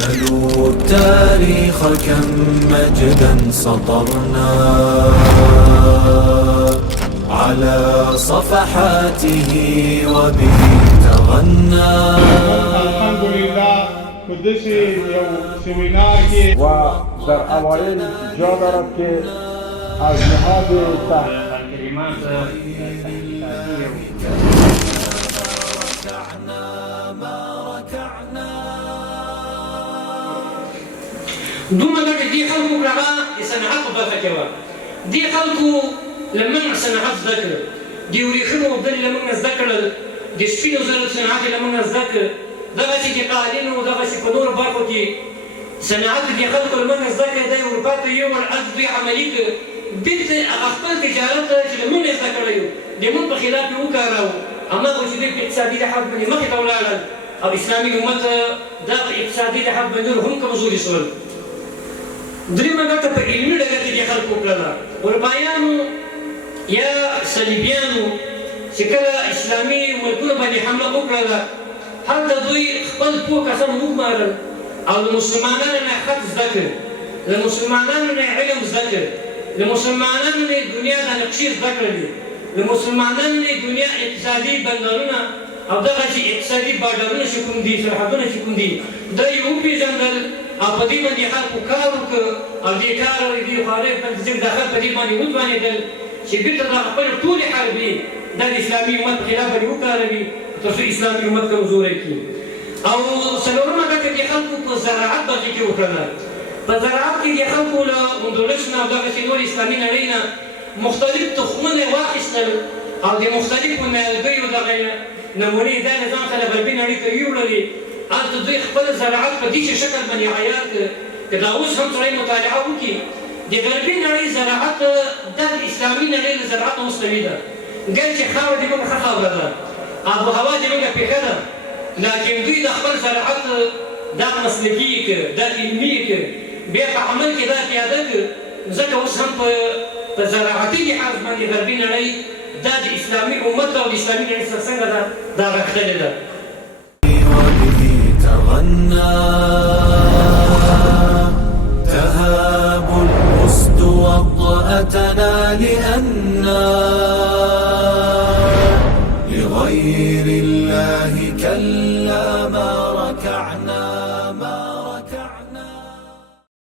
سلوا التاريخ كم مجدا سطرنا على صفحاته وبه تغنى. الحمد لله په داسې یو سیمینار کې و در اوایل جا دارد که از نهاد کلمات دومره ګټه دې خلکو کړه د صنعت په برخه کې وه. دې خلکو له موږ صنعت زده کړه، د ورېښمو اوبدلې له موږ نه زده کړل، د سپینو زرو صنعت یې له موږ نه زده کړه، دغسې د قالینو دغسې په نورو برخو کې صنعت دې خلکو له موږ نه زده کړی دی. اروپا ته یوړ، هلته دوی عملي کړ، بېرته هغه خپل تجارت چې له موږ نه زده کړی و د موږ په خلاف یې وکاراوه. هماغه چې دوی په اقتصادي لحاظ باندې مخې ته ولاړل او اسلامي امت دا په اقتصادي لحاظ باندې هم کمزوري شول. درېیمه ګټه په علمي ډګر کې دې خلکو وکړله. اروپایانو یا صلیبیانو چې کله اسلامي ملکونو باندې حمله وکړله، هلته دوی خپل پوه کسان وګمارل او له مسلمانانو نه خط زده کړ، له مسلمانانو نه علم زده کړ، له مسلمانانو نه دنیا د نقشې زده کړلې، له مسلمانانو نه دنیا اقتصادي بندرونه او دغسې اقتصادي باډرونه چې کوم دي، سرحدونه چې کوم دي، دا یې وپېژندل او په دې باندې خلکو کار وکړ او دې کار دې خوارۍ په نتیجه کې دا خلک په دې باندې وتوانېدل چې بېرته دا خپلې ټولې حربې دا د اسلامي امت په خلاف باندې وکاروي تر څو اسلامي امت کمزوری کړي. او څلورمه ګټه دې خلکو په زراعت برخې کې وکړله. په زراعت کې دې خلکو له اندلس نه او دغسې نور اسلامي نړۍ نه مختلف تخمونه واخیستل او د مختلفو نیالګیو دغه نمونې دا نظام سره غربي نړۍ ته یوړلې. هلته دوی خپل زراعت په دې شکل باندې عیار کړ که دا اوس هم سړی مطالعه وکړي د غربي نړۍ زراعت دا د اسلامي نړۍ له زراعت نه مستوي ده. ګر چې خاوره د موږ ښه خاوره ده، آب و هوا د موږ پېښه ده، لکن دوی د خپل زراعت دا مسلکي یې کړ، دا علمي یې کړ، بیا په عمل کې دا پیاده کړ. ځکه اوس هم په زراعتي لحاظ باندې غربي نړۍ دا د اسلامي امت او د اسلامي نړۍ سره څنګه ده دا غښتلې ده. تهاب الأسد وطأتنا لأننا لغير الله كلا ما